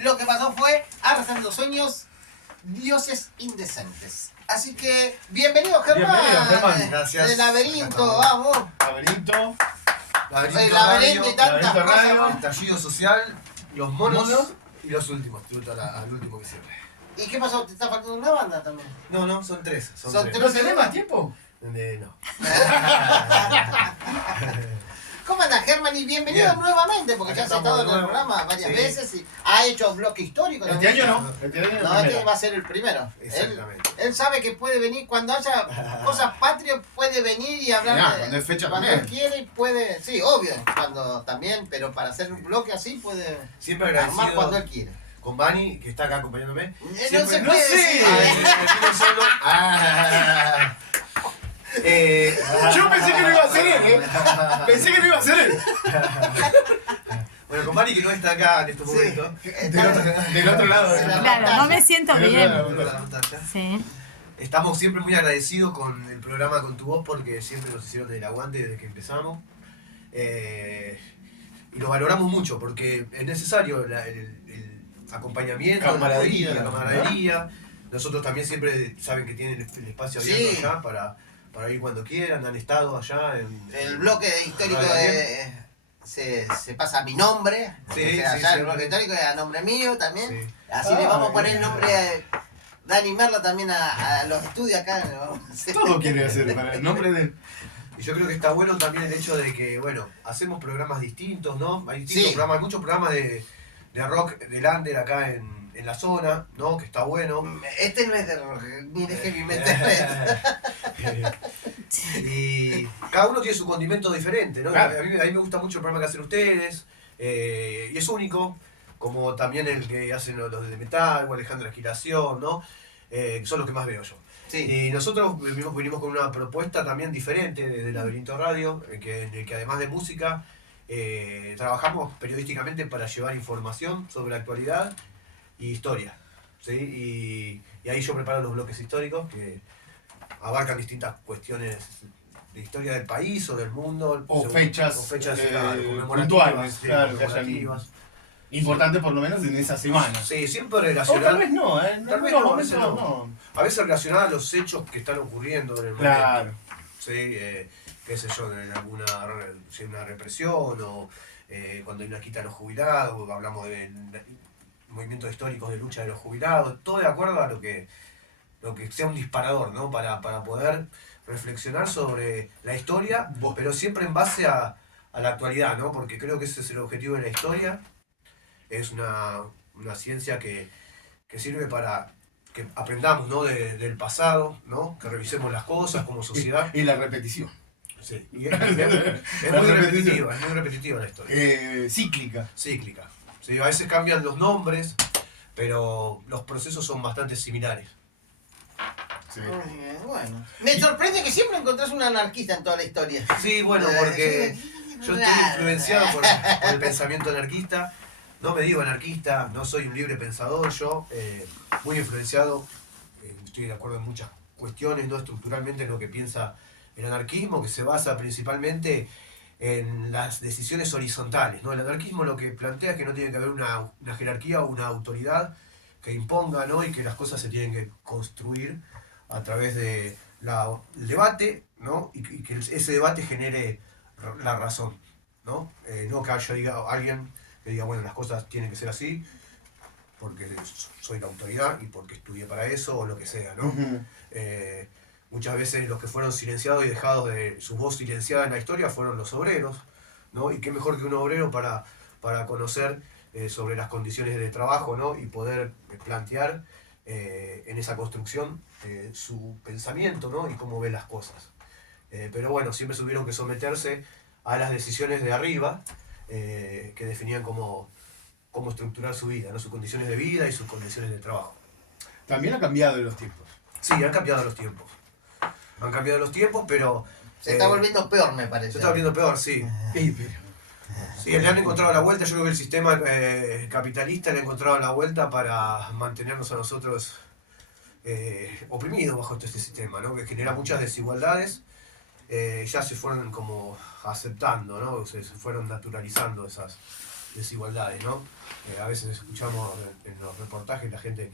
Lo que pasó fue Arrasando Sueños, Dioses Indecentes. Así que, bienvenido Germán. Bienvenido, Germán. Gracias. El laberinto, vamos. Laberinto. El laberinto y tantas Laberinto cosas. Radio. ¿no? Estallido social, los monos y los últimos, tributo al último que hicieron. ¿Y qué pasó? ¿Te está faltando una banda también? No, son tres. Son tres. tres. ¿No tenés más tiempo? No. ¿Cómo anda Germán? Y bienvenido Bien. nuevamente, porque Acá ya has estado en estamos de el nuevo. programa varias Sí. veces y ha hecho bloque histórico. Este también. año no. Este año No, este va a ser el primero. Exactamente. Él sabe que puede venir cuando haya cosas patrias, puede venir y hablar. Mirá, cuando es fecha cuando también. él quiere y puede. Sí, obvio, cuando también, pero para hacer un bloque así puede Siempre armar agradecido cuando él quiere. con Bani, que está acá acompañándome. No Siempre- se puede sé. decir. Me tiro solo. Yo pensé que no iba a ser él, Pensé que no iba a ser él. Bueno, con Bani que no está acá en estos momentos. Del otro lado. En la Claro, no me siento Del otro bien. lado. De la pantalla. Sí. Estamos siempre muy agradecidos con el programa Con Tu Voz porque siempre nos hicieron el aguante desde que empezamos. Y lo valoramos mucho porque es necesario el acompañamiento, Camaradería, la camaradería. Nosotros también siempre saben que tienen el espacio abierto Sí. allá para ir cuando quieran, han estado allá en... El bloque histórico Radio se pasa a mi nombre. Sí, O sea, sí, allá sí. el bloque histórico es a nombre mío también. Sí. Así le vamos a poner el nombre de animarla también a los estudios acá. le vamos a hacer. Todo quiere hacer para el nombre de él. Y yo creo que está bueno también el hecho de que, bueno, hacemos programas distintos, ¿no? Hay distintos Sí. programas, hay muchos programas de rock del under acá en la zona, ¿no? Que está bueno. Este no es de rock, ni de heavy metal. Y cada uno tiene su condimento diferente, ¿no? Claro. A mí me gusta mucho el programa que hacen ustedes, y es único, como también el que hacen los de metal, o Alejandra Giración, ¿no? Que son los que más veo yo. Sí. Y nosotros venimos con una propuesta también diferente de Laberinto Radio, en el que además de música, trabajamos periodísticamente para llevar información sobre la actualidad y historia. ¿Sí? Y ahí yo preparo los bloques históricos que abarcan distintas cuestiones de historia del país o del mundo. O según- fechas, o fechas puntuales, conmemorativas, sí, claro, que hayan- conmemorativas. Importante por lo menos en esa semana. Sí, siempre O tal relacionadas. vez no, En Tal vez algunos no, a veces momentos no. no. A veces relacionadas a los hechos que están ocurriendo en el momento. Claro. ¿Sí? Qué sé yo, en alguna si hay una represión o cuando hay una quita a los jubilados, o hablamos de movimientos históricos de lucha de los jubilados, todo de acuerdo a lo que sea un disparador, ¿no? Para poder reflexionar sobre la historia, Vos- pero siempre en base a la actualidad, ¿no? Porque creo que ese es el objetivo de la historia. Es una ciencia que sirve para que aprendamos, ¿no? del pasado, ¿no? Que revisemos las cosas como sociedad. Y la repetición. Sí. Y es muy repetitiva la historia. Cíclica. Cíclica. Sí, a veces cambian los nombres, pero los procesos son bastante similares. Sí. Muy bien, bueno. Me sorprende que siempre encontrás un anarquista en toda la historia. Sí, bueno, porque yo estoy influenciado por el pensamiento anarquista. No me digo anarquista, no soy un libre pensador, yo muy influenciado, estoy de acuerdo en muchas cuestiones, no estructuralmente en lo que piensa el anarquismo, que se basa principalmente en las decisiones horizontales, ¿no? El anarquismo lo que plantea es que no tiene que haber una jerarquía o una autoridad que imponga, ¿no? Y que las cosas se tienen que construir a través de el debate, ¿no? Y que ese debate genere la razón, ¿no? No que yo diga alguien que diga, bueno, las cosas tienen que ser así porque soy la autoridad y porque estudié para eso o lo que sea, ¿no? Ujú. Muchas veces los que fueron silenciados y dejados de su voz silenciada en la historia fueron los obreros, ¿no? Y qué mejor que un obrero para conocer sobre las condiciones de trabajo, ¿no? Y poder plantear en esa construcción su pensamiento, ¿no? Y cómo ve las cosas. Pero bueno, siempre tuvieron que someterse a las decisiones de arriba que definían cómo estructurar su vida, ¿no? Sus condiciones de vida y sus condiciones de trabajo. También ha cambiado en los tiempos. Sí, han cambiado los tiempos. Han cambiado los tiempos, pero... Se está volviendo peor, me parece. Se está volviendo peor, sí. Sí, le han encontrado la vuelta. Yo creo que el sistema capitalista le ha encontrado la vuelta para mantenernos a nosotros oprimidos bajo este sistema, ¿no? Que genera muchas desigualdades. Ya se fueron como aceptando, ¿no? Se fueron naturalizando desigualdades, ¿no? A veces escuchamos en los reportajes la gente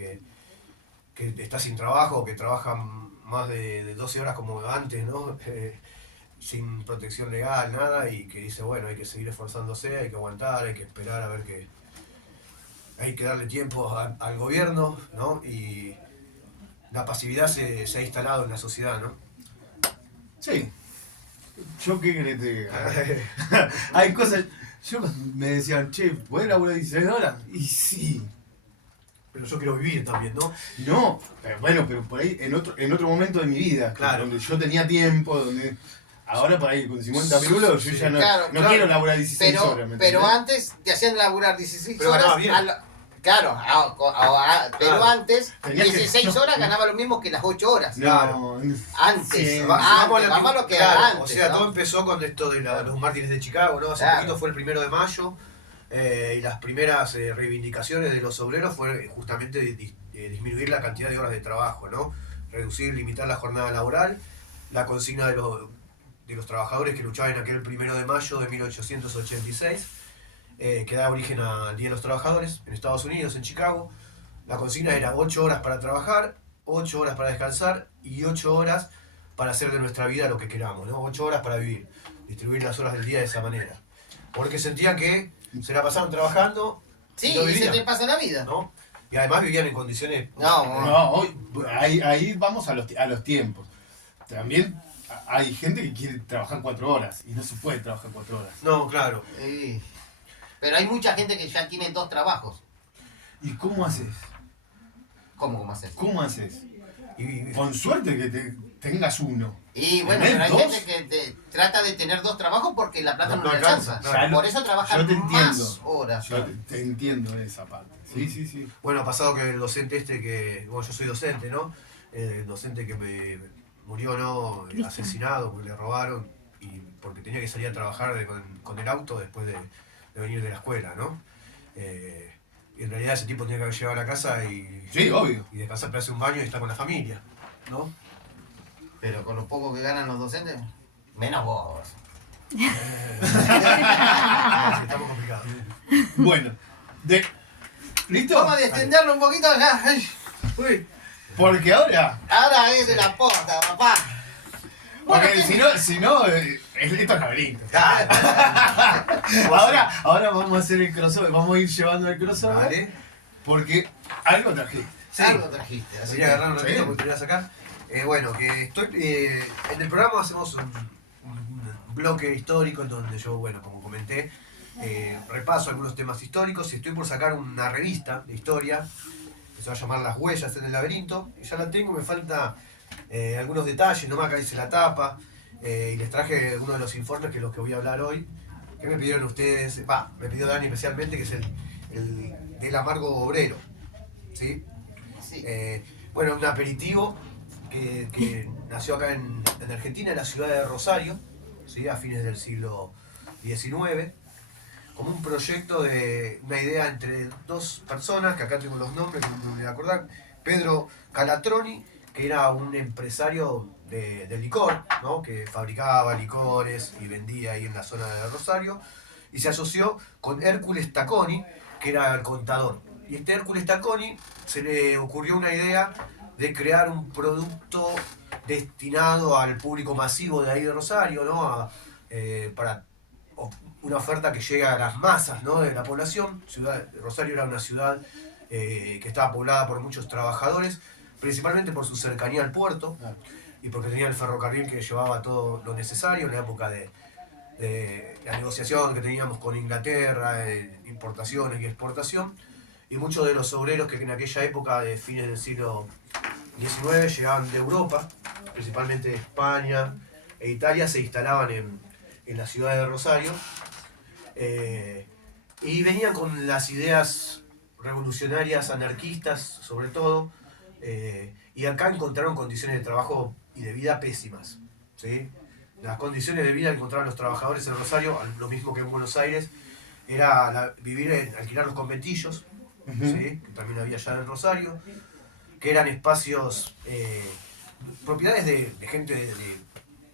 que está sin trabajo, que trabaja más de 12 horas como antes, ¿no? Sin protección legal, nada, y que dice, bueno, hay que seguir esforzándose, hay que aguantar, hay que esperar a ver que... Hay que darle tiempo al gobierno, ¿no? Y la pasividad se ha instalado en la sociedad, ¿no? Sí. ¿Yo qué querés que te diga? Hay cosas... Yo me decían, che, ¿podés laburar 16 horas? Y sí. Pero yo quiero vivir también, ¿no? No, pero bueno, pero por ahí en otro momento de mi vida, Claro. donde yo tenía tiempo, donde ahora por ahí con 50 pirulos yo ya no, Claro, no claro. quiero laburar 16 horas. ¿me Pero entendés? antes te hacían laburar 16 Pero horas. ganaba bien. Claro, pero Claro. antes Tenías que- 16 no. horas ganaba lo mismo que las 8 horas. No, Antes. sí, Vamos a Vamos a lo que claro, era antes. o sea, ¿no? todo empezó con esto de los mártires de Chicago, ¿no? Hace Claro. poquito fue el 1 de mayo, y las primeras reivindicaciones de los obreros fue justamente disminuir la cantidad de horas de trabajo, ¿no? Reducir, limitar la jornada laboral, la consigna de los trabajadores que luchaban en aquel 1 de mayo de 1886, que da origen al Día de los Trabajadores en Estados Unidos, en Chicago. La consigna era 8 horas para trabajar, 8 horas para descansar y 8 horas para hacer de nuestra vida lo que queramos, ¿no? 8 horas para vivir, distribuir las horas del día de esa manera. Porque sentían que se la pasaban trabajando Sí, no y se vivían, te pasa la vida. ¿no? Y además vivían en condiciones... no, hoy, ahí vamos a los tiempos. También hay gente que quiere trabajar 4 horas y no se puede trabajar 4 horas. No, claro. Sí. Pero hay mucha gente que ya tiene 2 trabajos. ¿Y cómo haces? ¿Cómo haces? ¿Cómo haces? Y Con suerte que tengas uno. Y bueno, ¿Tenés pero hay 2? gente que trata de tener 2 trabajos porque la plata No, no, no le alcanza. alcanza, claro. Por eso trabajan Yo te más entiendo. horas. Yo te entiendo esa parte. Sí, sí, sí. bueno, ha pasado que el docente bueno, yo soy docente, ¿no? El docente que me murió, ¿no? Asesinado porque le robaron y porque tenía que salir a trabajar con el auto después de venir de la escuela, ¿no? Y en realidad ese tipo tenía que haber llegado a la casa Sí, obvio. y descansar, pegarse un baño y estar con la familia, ¿no? Pero con lo poco que ganan los docentes, menos vos. Estamos complicados. Bueno, ¿listo? Vamos a descenderlo un poquito acá. Ay, Uy, Porque ahora, ahora es de la posta, papá. Bueno, porque ¿qué- si no, esto es laberinto. claro. Ahora vamos a hacer el crossover, vamos a ir llevando el crossover, Vale. porque algo traje. Sí. Algo trajiste. Así Voy a agarrar un Sí. ratito porque te voy a sacar. Bueno, que estoy. En el programa hacemos un bloque histórico en donde yo, bueno, como comenté, repaso algunos temas históricos y estoy por sacar una revista de historia que se va a llamar Las Huellas en el Laberinto. Y ya la tengo, me falta algunos detalles, nomás acá dice la tapa. Y les traje uno de los informes que es los que voy a hablar hoy. Que me pidieron ustedes? Me pidió Dani especialmente, que es el del amargo obrero. ¿Sí? Sí. Bueno, un aperitivo que nació acá en Argentina, en la ciudad de Rosario, ¿sí? A fines del siglo XIX, como un proyecto de una idea entre 2 personas, que acá tengo los nombres, que no me voy a acordar. Pedro Calatroni, que era un empresario de licor, ¿no? Que fabricaba licores y vendía ahí en la zona de Rosario, y se asoció con Hércules Tacconi, que era el contador. Y este Hércules Tacconi se le ocurrió una idea de crear un producto destinado al público masivo de ahí de Rosario, ¿no? Para una oferta que llegue a las masas, ¿no? De la población. Rosario era una ciudad que estaba poblada por muchos trabajadores, principalmente por su cercanía al puerto y porque tenía el ferrocarril que llevaba todo lo necesario en la época de la negociación que teníamos con Inglaterra, importaciones y exportación. Y muchos de los obreros que en aquella época, de fines del siglo XIX, llegaban de Europa, principalmente de España e Italia, se instalaban en la ciudad de Rosario, y venían con las ideas revolucionarias, anarquistas sobre todo, y acá encontraron condiciones de trabajo y de vida pésimas, ¿sí? Las condiciones de vida que encontraban los trabajadores en Rosario, lo mismo que en Buenos Aires, era alquilar los conventillos, ¿sí? Que también había allá en Rosario, que eran espacios, propiedades de gente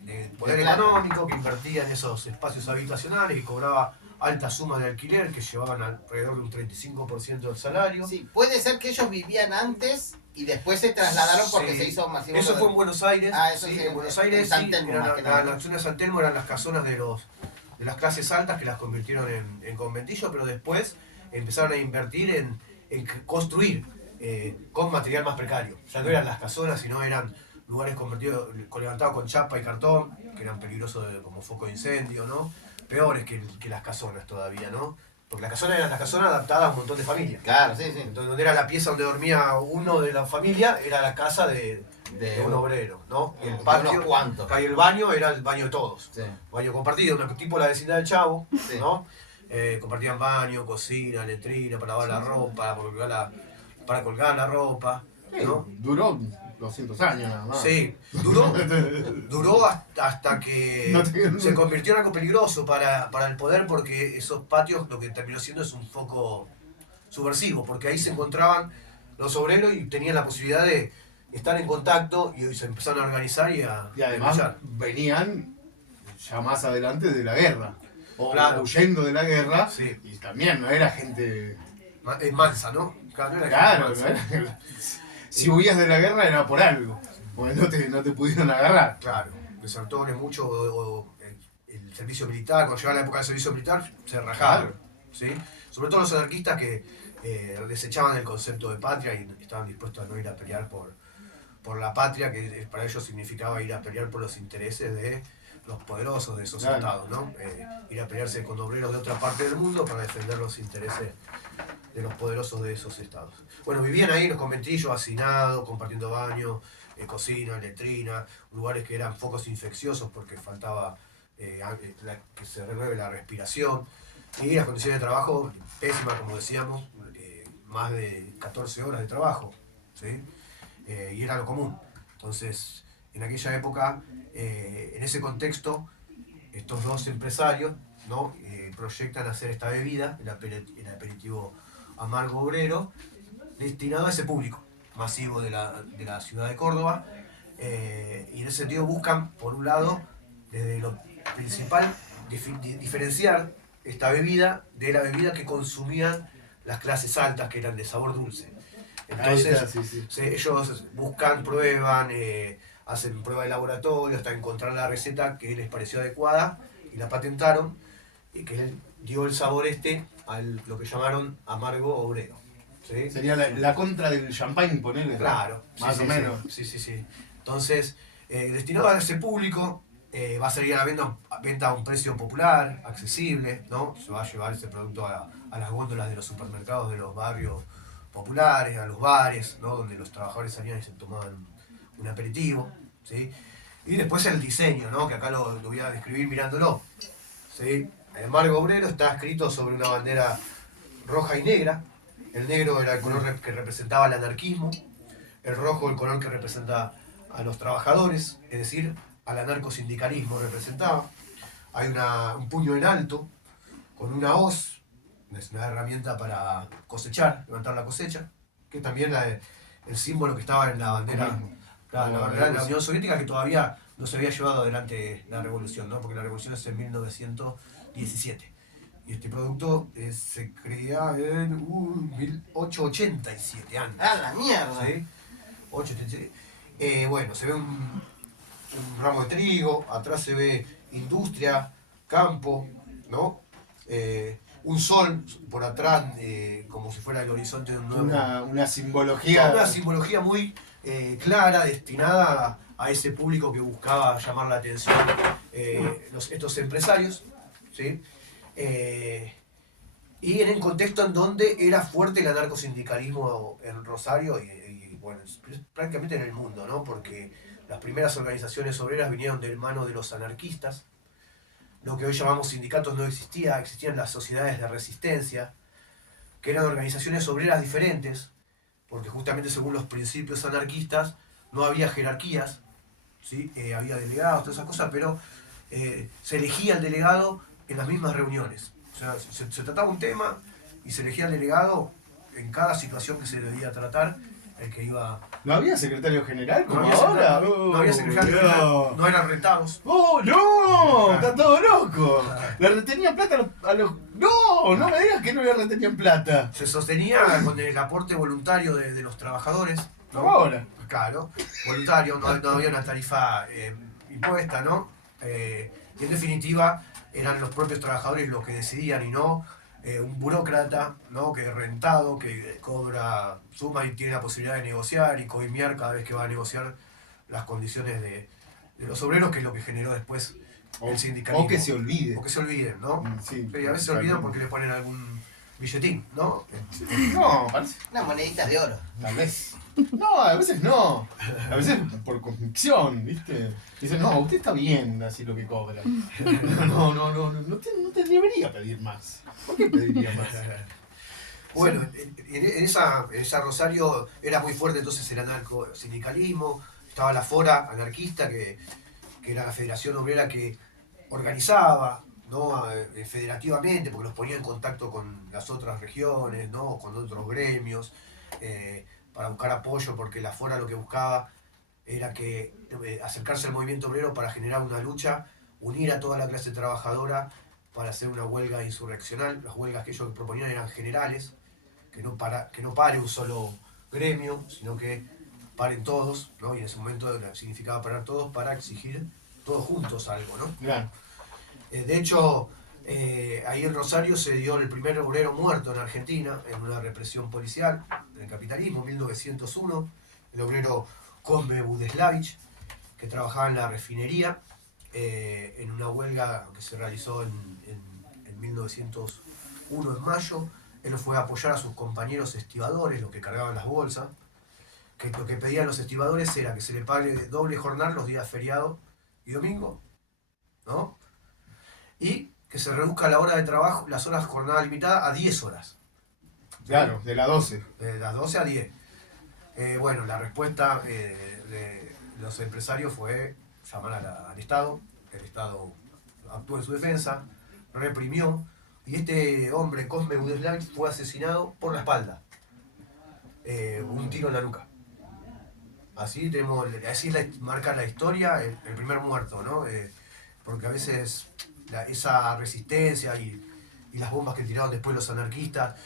de poder De plata. económico que invertía en esos espacios habitacionales y cobraba altas sumas de alquiler que llevaban alrededor de un 35% del salario. Sí, puede ser que ellos vivían antes y después se trasladaron porque Sí. se hizo masivo. Eso fue en Buenos Aires. Ah, eso sí, sí, en Buenos Aires en San sí, Telmo, eran más que nada. las zonas de San Telmo eran las casonas de las clases altas que las convirtieron en conventillos, pero después empezaron a invertir en construir con material más precario. Ya no eran las casonas, sino eran lugares convertidos, levantados con chapa y cartón, que eran peligrosos como foco de incendio, ¿no? Peores que las casonas todavía, ¿no? Porque las casonas eran las casonas adaptadas a un montón de familias. Claro, sí, sí. Entonces, donde era la pieza donde dormía uno de la familia, era la casa de un obrero, ¿no? Y el De patio, unos cuantos. acá y el baño era el baño de todos. Sí. Baño compartido, tipo la vecindad del Chavo, Sí. ¿no? Compartían baño, cocina, letrina, para lavar la ropa, para colgar la ropa, ¿no? Duró 200 años nada más. Sí, duró hasta que No te- se convirtió en algo peligroso para el poder, porque esos patios lo que terminó siendo es un foco subversivo, porque ahí se encontraban los obreros y tenían la posibilidad de estar en contacto y se empezaron a organizar y además luchar. venían ya más adelante de la guerra. O Claro. huyendo de la guerra. Sí. Y también no era gente. Mansa, ¿no? Claro, no era Claro, gente no mansa. era- si huías de la guerra era por algo. Porque no te pudieron agarrar. Claro, desertores mucho, el servicio militar, cuando llegaba la época del servicio militar, se rajaron, Claro. ¿sí? Sobre todo los anarquistas que desechaban el concepto de patria y estaban dispuestos a no ir a pelear por la patria, que para ellos significaba ir a pelear por los intereses de los poderosos de esos Claro. estados, ¿no? Ir a pelearse con obreros de otra parte del mundo para defender los intereses de los poderosos de esos estados. Bueno, vivían ahí en los conventillos, hacinados, compartiendo baños, cocina, letrina, lugares que eran focos infecciosos porque faltaba que se renueve la respiración, y las condiciones de trabajo pésimas, como decíamos, más de 14 horas de trabajo, ¿sí? Y era lo común. Entonces, en aquella época, en ese contexto, estos dos empresarios, ¿no? Proyectan hacer esta bebida, el aperitivo amargo obrero, destinado a ese público masivo de la ciudad de Córdoba, y en ese sentido buscan, por un lado, desde lo principal, diferenciar esta bebida de la bebida que consumían las clases altas, que eran de sabor dulce. Ahí Entonces, está, sí. ellos buscan, prueban, hacen pruebas de laboratorio hasta encontrar la receta que les pareció adecuada y la patentaron, y que dio el sabor a lo que llamaron amargo obrero. ¿Sí? Sería la contra del champagne, ponerle. Claro, Más sí, o sí, menos. Sí. Entonces, destinado a ese público, va a salir a la venta a un precio popular, accesible, ¿no? Se va a llevar ese producto a las góndolas de los supermercados de los barrios populares, a los bares, ¿no? Donde los trabajadores salían y se tomaban un aperitivo, ¿sí? Y después el diseño, ¿no? Que acá lo voy a describir mirándolo, ¿sí? El amargo obrero está escrito sobre una bandera roja y negra. El negro era el color que representaba el anarquismo, el rojo el color que representa a los trabajadores, es decir, al anarcosindicalismo representaba. Hay un puño en alto con una hoz, es una herramienta para cosechar, levantar la cosecha, que también el símbolo que estaba en la bandera, la bandera de la Unión Soviética, que todavía no se había llevado adelante la revolución, ¿no? Porque la revolución es en 1917. Y este producto se crea en 1887 años. ¡Ah, la mierda! ¿Sí? 887. Bueno, se ve un ramo de trigo, atrás se ve industria, campo, ¿no? Un sol por atrás, como si fuera el horizonte de un nuevo... Una simbología. Una simbología muy clara, destinada a ese público que buscaba llamar la atención, estos empresarios, ¿sí? Y en el contexto en donde era fuerte el anarcosindicalismo en Rosario y bueno, prácticamente en el mundo, ¿no? Porque las primeras organizaciones obreras vinieron de mano de los anarquistas. Lo que hoy llamamos sindicatos no existía, existían las sociedades de resistencia, que eran organizaciones obreras diferentes, porque justamente según los principios anarquistas no había jerarquías, ¿sí? Había delegados, todas esas cosas, pero se elegía el delegado en las mismas reuniones. O sea, se trataba un tema y se elegía el delegado en cada situación que se debía tratar, el que iba... ¿No había secretario general como había ahora? no había secretario no. general, no eran retados. ¡Oh, no! Está todo loco. Le retenían plata a los No me digas que no le retenían plata. Se sostenía con el aporte voluntario de los trabajadores, ¿no? Como ahora. Claro, voluntario, no había una tarifa impuesta, ¿no? Y en definitiva eran los propios trabajadores los que decidían y no un burócrata, ¿no? Que es rentado, que cobra sumas y tiene la posibilidad de negociar y coimear cada vez que va a negociar las condiciones de los obreros, que es lo que generó después el sindicalismo. O que se olvide. O que se olviden, ¿no? Sí, Y a veces se olvidan porque le ponen algún billetín, ¿no? No, parece. Unas moneditas de oro. Tal vez. No, a veces no. A veces por convicción, ¿viste? Dicen, no, usted está bien así lo que cobra. No te debería pedir más. ¿Por qué pediría más? Bueno, en esa Rosario era muy fuerte entonces el anarcosindicalismo, estaba la Fora anarquista, que era la Federación Obrera que organizaba, ¿no? Federativamente, porque los ponía en contacto con las otras regiones, ¿no? Con otros gremios, para buscar apoyo, porque la Fora lo que buscaba era que acercarse al movimiento obrero para generar una lucha, unir a toda la clase trabajadora para hacer una huelga insurreccional. Las huelgas que ellos proponían eran generales, que no pare un solo gremio, sino que paren todos, ¿no? Y en ese momento significaba parar todos para exigir todos juntos algo, ¿no? Claro. De hecho, ahí en Rosario se dio el primer obrero muerto en Argentina en una represión policial del capitalismo, 1901, el obrero Cosme Budeslavich, que trabajaba en la refinería, en una huelga que se realizó en 1901 en mayo. Él fue a apoyar a sus compañeros estibadores, los que cargaban las bolsas, que lo que pedían los estibadores era que se le pague doble jornal los días feriados y domingo, ¿no? Y que se reduzca la hora de trabajo, las horas jornada limitada a 10 horas. Claro, de las 12. De las 12 a 10. Bueno, la respuesta de los empresarios fue llamar al Estado. El Estado actuó en su defensa, reprimió, y este hombre, Cosme Budeslavich, fue asesinado por la espalda. Un tiro en la nuca. Así marca la historia el primer muerto, ¿no? Porque a veces esa resistencia y las bombas que tiraron después los anarquistas,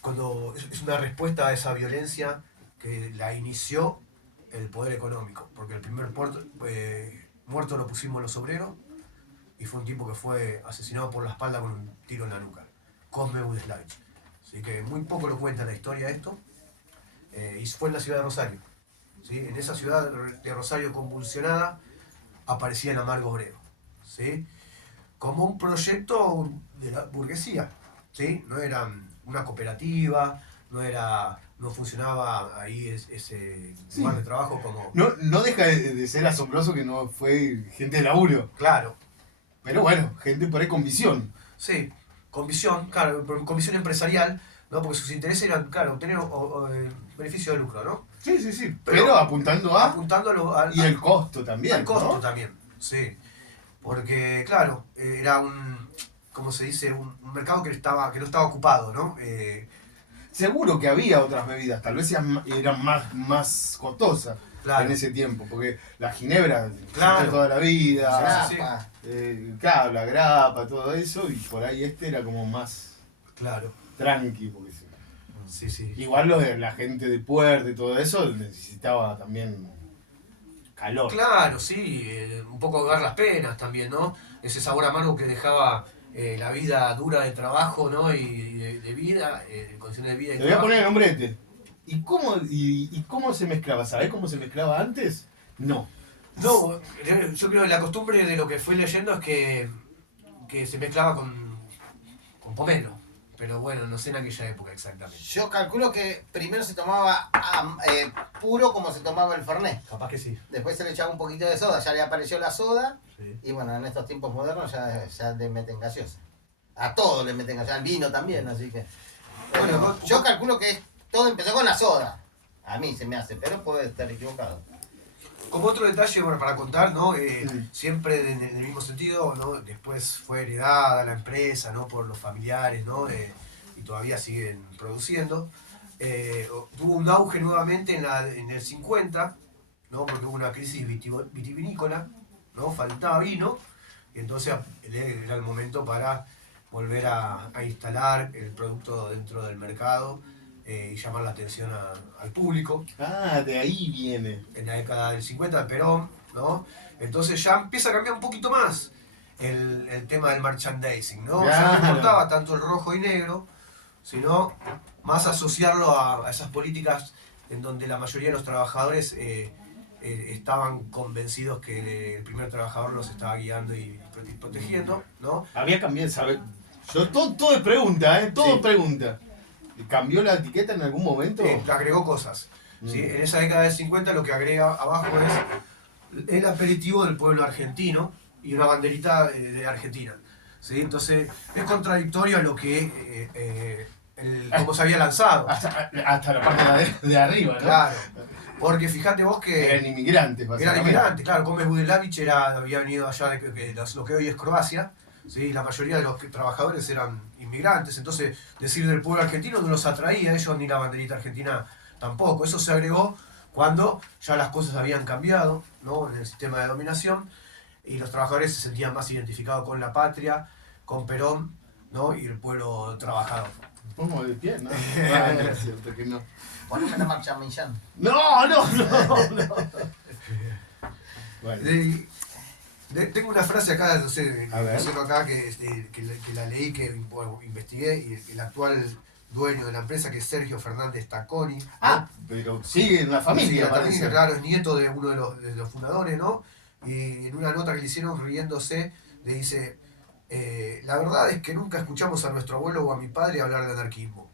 cuando es una respuesta a esa violencia que la inició el poder económico, porque el primer muerto lo pusimos los obreros y fue un tipo que fue asesinado por la espalda con un tiro en la nuca, Cosme Budeslavich. Así que muy poco lo cuenta la historia esto, y fue en la ciudad de Rosario. ¿Sí? En esa ciudad de Rosario convulsionada aparecía el Amargo Obrero, ¿sí? Como un proyecto de la burguesía, ¿sí? No era una cooperativa, no funcionaba ahí ese lugar de trabajo como... No deja de ser asombroso que no fue gente de laburo. Claro. Pero bueno, gente por ahí con visión. Sí, con visión, claro, con visión empresarial, ¿no? Porque sus intereses eran, claro, obtener beneficio de lucro, ¿no? Sí. Pero apuntando a... Y el costo también, al costo, ¿no? también, sí. Porque, claro, era ¿cómo se dice? Un mercado que no estaba ocupado, ¿no? Seguro que había otras bebidas, tal vez eran más costosas, claro, en ese tiempo, porque la ginebra, claro, toda la vida, sí. Claro, la grapa, todo eso, y por ahí era como más Claro. tranqui, porque Sí. igual la gente de puerto y todo eso necesitaba también calor. Claro, sí, un poco ahogar las penas también, ¿no? Ese sabor amargo que dejaba la vida dura de trabajo, ¿no? Y de vida, condiciones de vida y Te voy a trabajo. poner el nombre este. ¿Y cómo se mezclaba? ¿Sabés cómo se mezclaba antes? No. No, yo creo que la costumbre de lo que fui leyendo es que se mezclaba con pomelo. Pero bueno, no sé en aquella época exactamente. Yo calculo que primero se tomaba puro como se tomaba el Fernet. Capaz que sí. Después se le echaba un poquito de soda, ya le apareció la soda. Sí. Y bueno, en estos tiempos modernos ya le meten gaseosa. A todo le meten gaseosa, al vino también, así que... Bueno, yo calculo que todo empezó con la soda. A mí se me hace, pero puede estar equivocado. Como otro detalle, bueno, para contar, ¿no? Siempre en el mismo sentido, ¿no? Después fue heredada la empresa, ¿no? Por los familiares, ¿no? Y todavía siguen produciendo. Tuvo un auge nuevamente en el 50, ¿no? Porque hubo una crisis vitivinícola, ¿no? Faltaba vino, y entonces era el momento para volver a instalar el producto dentro del mercado y llamar la atención al público. Ah, de ahí viene. En la década del 50 de Perón, ¿no? Entonces ya empieza a cambiar un poquito más el tema del merchandising, ¿no? Ya no Claro. importaba tanto el rojo y negro, sino más asociarlo a esas políticas en donde la mayoría de los trabajadores estaban convencidos que el primer trabajador los estaba guiando y protegiendo, ¿no? Había cambiado, ¿sabes? Yo, todo es pregunta, ¿eh? Todo Sí. es pregunta. ¿Cambió la etiqueta en algún momento? Agregó cosas. ¿Sí? Mm. En esa década del 50 lo que agrega abajo es el aperitivo del pueblo argentino y una banderita de Argentina. ¿Sí? Entonces es contradictorio a lo que cómo se había lanzado. Hasta la parte de arriba, ¿no? Claro. Porque fíjate vos que Eran inmigrantes, eran básicamente. inmigrantes, claro, Gómez Budelavich había venido allá de lo que hoy es Croacia, ¿sí? La mayoría de los trabajadores eran inmigrantes, entonces decir del pueblo argentino no los atraía a ellos ni la banderita argentina tampoco. Eso se agregó cuando ya las cosas habían cambiado, ¿no? En el sistema de dominación y los trabajadores se sentían más identificados con la patria, con Perón, ¿no? Y el pueblo trabajador. ¿Cómo de pie? No, ah, no, es cierto que no. Poneme la marcha Millán. No. Bueno, Tengo una frase acá, no sé, A ver. acá que la leí, que investigué, y el actual dueño de la empresa, que es Sergio Fernández Tacconi. ah, pero sigue en la Sí, familia, también, parece. claro, es nieto de uno de los fundadores, ¿no? Y en una nota que le hicieron riéndose, le dice, la verdad es que nunca escuchamos a nuestro abuelo o a mi padre hablar de anarquismo.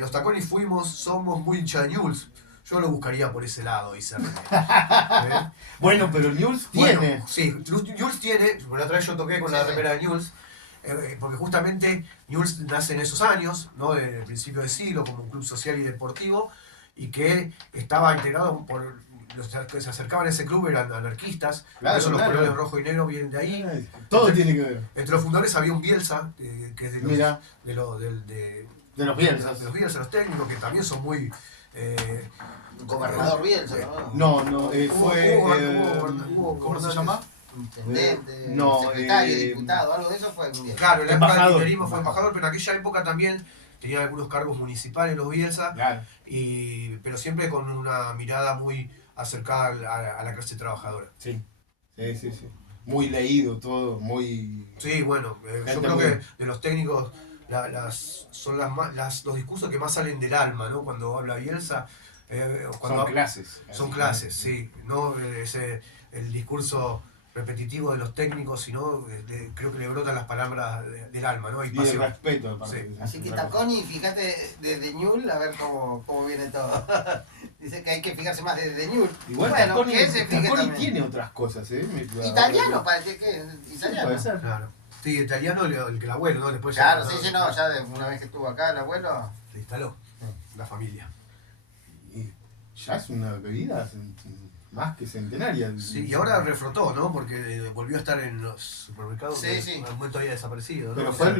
Los Tacconi somos muy hincha de Newell's. Yo lo buscaría por ese lado, dice René. Bueno, pero News tiene. Bueno, sí, Newell's tiene, la otra vez yo toqué con la Sí. remera de Newell's, porque justamente Newell's nace en esos años, ¿no? En el principio del siglo, como un club social y deportivo, y que estaba integrado por los que se acercaban a ese club eran anarquistas, Claro, por eso los claro. colores rojo y negro vienen de ahí. Todo tiene que ver. Entre los fundadores había un Bielsa, que es de los, Mira. de los, de De los Bielsas. los Bielsa, los técnicos, que también son muy... Gobernador Bielsa, ¿no? No, fue. ¿Cómo se llama? Intendente, No, secretario, diputado, algo de eso fue bien. Claro, en la época del Embajador. kirchnerismo fue embajador, pero en aquella época también tenía algunos cargos municipales los Bielsa, Claro. pero siempre con una mirada muy acercada a la clase trabajadora. Sí. Muy leído todo, muy. Sí, bueno, yo Gente creo muy- que de los técnicos son los discursos que más salen del alma, ¿no? Cuando habla Bielsa, cuando Son clases. son clases, sí, no el discurso repetitivo de los técnicos, sino creo que le brotan las palabras del alma, ¿no? Y el pasión. respeto, aparte. Sí. Así que Tacconi, fíjate desde Ñul, a ver cómo viene todo. Dice que hay que fijarse más desde Ñul. Igual bueno, Tacconi, que se fije Tacconi también. tiene otras cosas, ¿eh? Italiano, parece que Sí, italiano. puede ser. Claro. Sí, italiano el que el abuelo, ¿no? Después Claro, ya, sí, sí, no, ya una vez que estuvo acá el abuelo. se instaló la familia. Y ya es una bebida más que centenaria. Sí, y ahora reflotó, ¿no? Porque volvió a estar en los supermercados Sí, que sí. en un momento había desaparecido, ¿no? Pero fue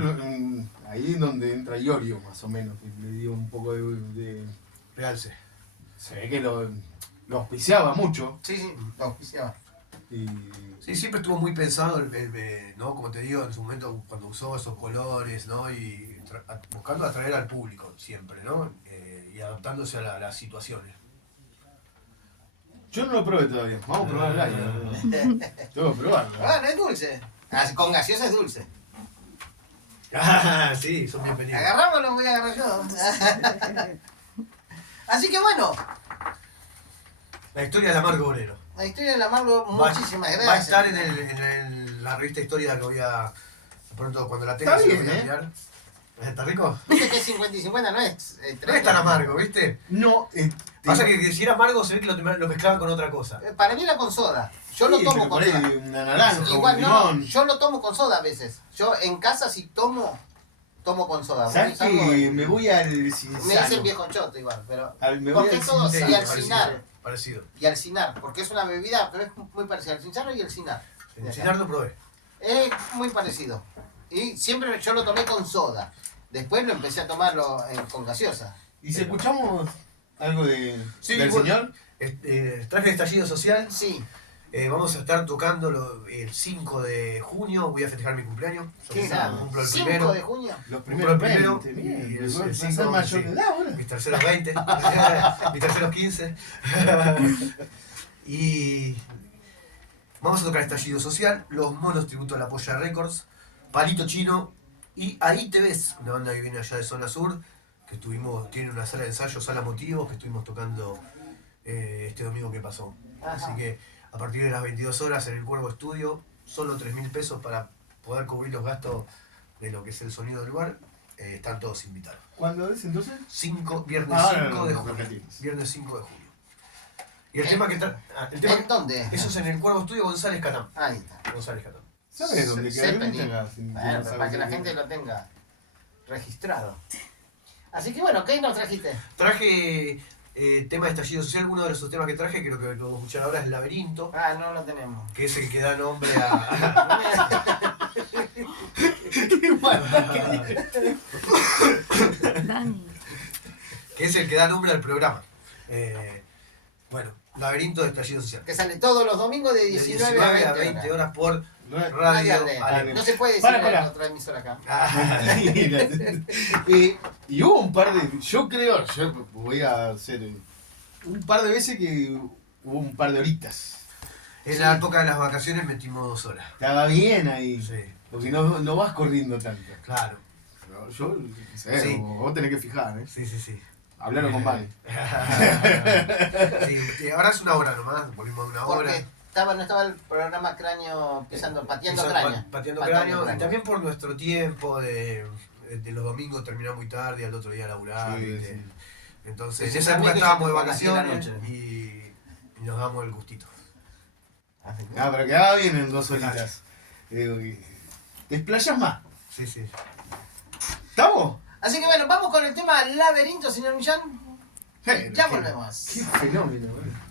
ahí donde entra Iorio, más o menos, que le dio un poco de. Realce. Se ve que lo auspiciaba mucho. Sí, sí, lo auspiciaba. Y. Sí, siempre estuvo muy pensado, ¿no? Como te digo, en su momento cuando usó esos colores, ¿no? Y buscando atraer al público siempre, ¿no? Y adaptándose a las situaciones. Yo no lo probé todavía. Vamos a probar el año. Tengo que probarlo. Bueno, es dulce. Con gaseosa es dulce. Ah, sí, son bienvenidos. Agarramos, lo voy a agarrar yo. Así que bueno, La historia del amargo obrero. la historia del amargo, muchísimas gracias. Va a estar en la revista Historia que voy a... Pronto, cuando la tenga, Está se la bien, voy a ¿eh? enviar. ¿Está rico? Viste que 50 y 50 no es. No es tan amargo, ¿viste? No, Pasa que si era amargo se ve que lo mezclaban con otra cosa. Para mí era con soda. Yo lo tomo con soda. Una naranja, Igual un no, limón. yo lo tomo con soda a veces. Yo en casa si tomo con soda. ¿Sabes Voy usando que me voy al me Cinzano? dicen viejo choto igual, pero Me voy porque al todo Cinzano. y al cinar. Parecido. Y al cinar, porque es una bebida, pero es muy parecida al cincharro y el cinar. El cinar lo probé. Es muy parecido. Y siempre yo lo tomé con soda. Después lo empecé a tomarlo con gaseosa. ¿Y si escuchamos algo Sí, del bueno. señor? Traje de estallido social. Sí, Vamos a estar tocando el 5 de junio, voy a festejar mi cumpleaños. Yo ¿Qué sabe? cumplo el 5 primero. de junio. Los Cumplo el primeros primero 20, bien. y Vas el a 5, ser mayor sí. de edad ahora. Mis terceros 20, mis terceros 15. Y vamos a tocar Estallido Social, Los Monos Tributo a la Polla Records, Palito Chino y Ahí Te Ves, una banda que viene allá de Zona Sur, que tiene una sala de ensayo, sala motivos, que estuvimos tocando este domingo que pasó. Así Ajá. que a partir de las 22 horas en el Cuervo Estudio, solo 3.000 pesos para poder cubrir los gastos de lo que es el sonido del lugar. Están todos invitados. ¿Cuándo es entonces? Viernes Ah, 5 no, de no, junio. repetimos. Viernes 5 de junio. Y el tema que el tema ¿En dónde? eso es en el Cuervo Estudio González Catán. Ahí está. González Catán. ¿Sabes dónde queda? Zeppelin. No tengas- si no Bueno, pero sabes para que la dónde gente queda. lo tenga registrado. Así que bueno, ¿qué nos trajiste? Traje tema de Estallido Social. Uno de los temas que traje, creo que lo vamos a escuchar ahora, es Laberinto, Ah, no lo tenemos. que es el que da nombre a. Qué maldad que Dani. que es el que da nombre al programa. Bueno, Laberinto de Estallido Social. Que sale todos los domingos de De 19 a 20 horas. por tiene. Radio Dale. Ale. No se puede decir Para. en otra emisora acá. Y hubo un par de. Yo creo, yo voy a hacer. Un par de veces que hubo un par de horitas. En la época de las vacaciones metimos 2 horas. Estaba bien ahí. Sí, Porque no vas corriendo tanto. claro. Pero yo, no sé, Sí. vos tenés que fijar, ¿eh? Sí, sí, sí. Hablaron con Vale. Sí, ahora es 1 hora nomás, volvimos a 1 hora. Porque no estaba el programa Cráneo pisando, pateando Hizo cráneo. Pateando cráneo. Y también por nuestro tiempo de los domingos terminar muy tarde y al otro día laburar. Sí, ¿viste? sí. Entonces, Sí, en sí, esa época amigos, estábamos de a las 10 de la vacaciones noche. y nos damos el gustito. Ah, pero quedaba bien en 2 horitas. Y te explayas más. Sí, sí. ¿Estamos? Así que bueno, vamos con el tema Laberinto, señor Millán. Ya Qué volvemos. fenómeno, boludo.